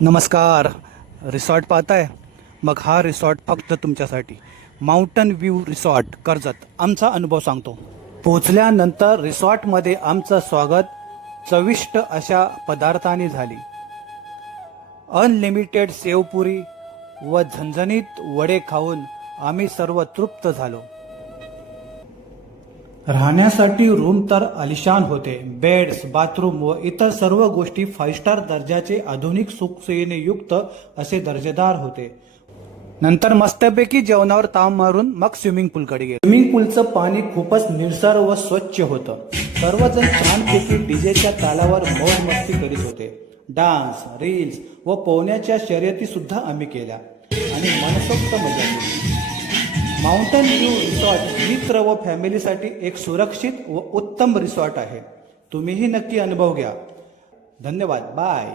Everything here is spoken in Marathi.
नमस्कार. रिसॉर्ट पाहताय? मग हा रिसॉर्ट फक्त तुमच्यासाठी. Mountain view resort Karjat. आमचा अनुभव सांगतो. पोचल्यानंतर रिसॉर्टमध्ये आमचं स्वागत चविष्ट अशा पदार्थांनी झाली. अनलिमिटेड सेवपुरी व झणझणीत वडे खाऊन आम्ही सर्व तृप्त झालो. राहण्यासाठी रूम तर आलिशान होते. बेड्स, बाथरूम व इतर सर्व गोष्टी 5 स्टार दर्जाचे आधुनिक सुखसोयीने युक्त असे दर्जेदार होते. नंतर मस्तपैकी जेवणावर ताव मारून मग स्विमिंग पूलकडे गेलो. स्विमिंग पूलचं पाणी खूपच निळसर व स्वच्छ होतं. सर्वजण छानपैकी डीजेच्या तालावर मौज मस्ती करीत होते. डान्स, रील्स व पोहण्याच्या शर्यती सुद्धा आम्ही केल्या आणि मनसोक्त मजा केली. माउंटन व्ह्यू रिसॉर्ट मित्र व फॅमिलीसाठी एक सुरक्षित व उत्तम रिसॉर्ट आहे. तुम्हीही नक्की अनुभव घ्या. धन्यवाद. बाय.